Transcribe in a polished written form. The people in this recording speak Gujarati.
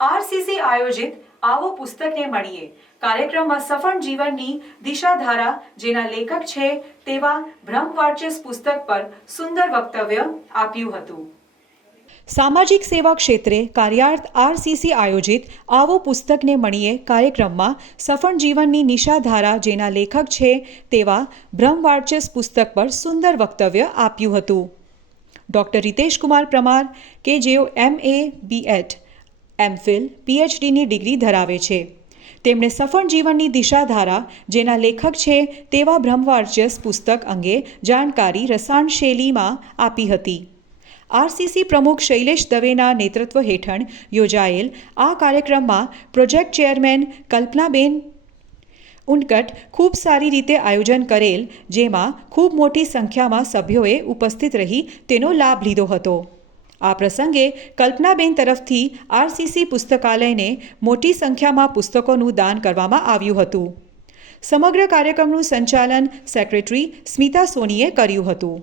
આરસીસી આયોજિત આવો પુસ્તકને મળીએ કાર્યક્રમમાં સફળ જીવનની દિશાધારા જેના લેખક છે તેવા બ્રહ્મવાર્ચસ પુસ્તક પર સુંદર વક્તવ્ય આપ્યું હતું। સામાજિક સેવા ક્ષેત્રે કાર્યાર્થ આરસીસી આયોજિત આવો પુસ્તકને મળીએ કાર્યક્રમમાં સફળ જીવનની નિશાધારા જેના લેખક છે તેવા બ્રહ્મવાર્ચસ પુસ્તક પર સુંદર વક્તવ્ય આપ્યું હતું। ડૉક્ટર રીતેશ કુમાર પ્રમાર કે જેઓ MA, B.Ed, MPhil, PhDની ડિગ્રી ધરાવે છે, તેમણે સફળ જીવનની દિશાધારા જેના લેખક છે તેવા બ્રહ્મવાર્ચસ પુસ્તક અંગે જાણકારી રસાયણ શૈલીમાં આપી હતી। આરસીસી પ્રમુખ શૈલેષ દવેના નેતૃત્વ હેઠળ યોજાયેલ આ કાર્યક્રમમાં પ્રોજેક્ટ ચેરમેન કલ્પનાબેન ઉનકટ ખૂબ સારી રીતે આયોજન કરેલ, જેમાં ખૂબ મોટી સંખ્યામાં સભ્યોએ ઉપસ્થિત રહી તેનો લાભ લીધો હતો। આ પ્રસંગે કલ્પનાબેન તરફથી આરસીસી પુસ્તકાલયને મોટી સંખ્યામાં પુસ્તકોનું દાન કરવામાં આવ્યું હતું। સમગ્ર કાર્યક્રમનું સંચાલન સેક્રેટરી સ્મિતા સોનીએ કર્યું હતું।